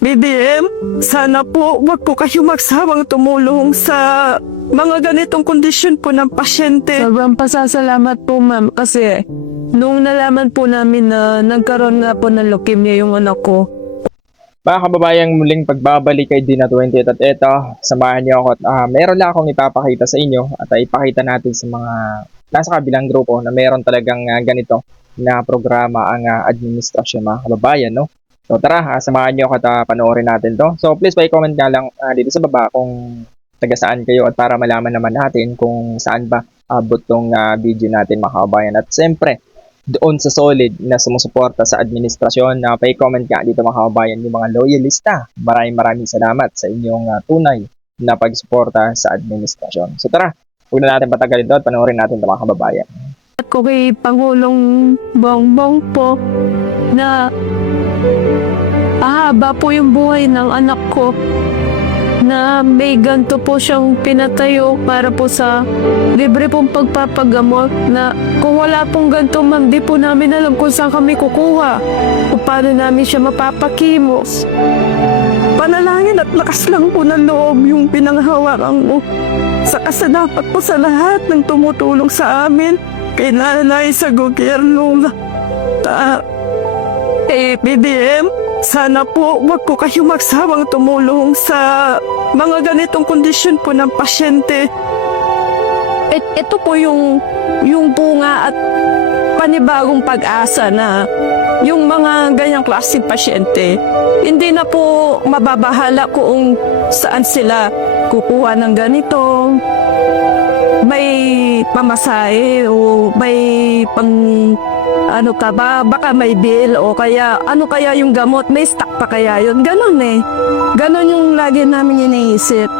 BBM, sana po wag po kayo magsawang tumulong sa mga ganitong kondisyon po ng pasyente. Sobrang pasasalamat po ma'am kasi nung nalaman po namin na nagkaroon nga po ng leukemia yung anak ko. Mga kababayang muling pagbabalik kay Dina 28 at eto, samahan niyo ako at meron lang akong ipapakita sa inyo at ipakita natin sa mga nasa kabilang grupo na meron talagang ganito na programa ang administrasyon mga kababayan, no? So tara, samahan niyo ako at panoorin natin to. So please pa-comment nga lang dito sa baba kung taga saan kayo at para malaman naman natin kung saan ba abot tong video natin mga kababayan. At siyempre, doon sa solid na sumusuporta sa administrasyon, pa-comment nga dito mga kababayan yung mga loyalista. Maraming salamat sa inyong tunay na pagsuporta sa administrasyon. So tara, huwag na natin patagalin doon, panoorin natin ito mga kababayan. At ko kay Pangulong Bongbong po na ahaba po yung buhay ng anak ko na may ganito po siyang pinatayo para po sa libre pong pagpapagamot na kung wala pong ganito ma'am, di po namin alam kung saan kami kukuha kung paano namin siya mapapakimos. Panalangin at lakas lang po ng loob yung pinanghawakan mo. Sa kasadapat po sa lahat ng tumutulong sa amin, kay nanay sa gobyerno, BBM, sana po wag po kayo magsawang tumulong sa mga ganitong kondisyon po ng pasyente. Ito po yung bunga at panibagong pag-asa na yung mga ganyang klaseng pasyente, hindi na po mababahala kung saan sila kukuha ng ganito. May pamasahe o may pang ano ka ba, baka may bill o kaya ano kaya yung gamot, may stock pa kaya yun, ganon eh. Ganon yung lagi namin iniisip.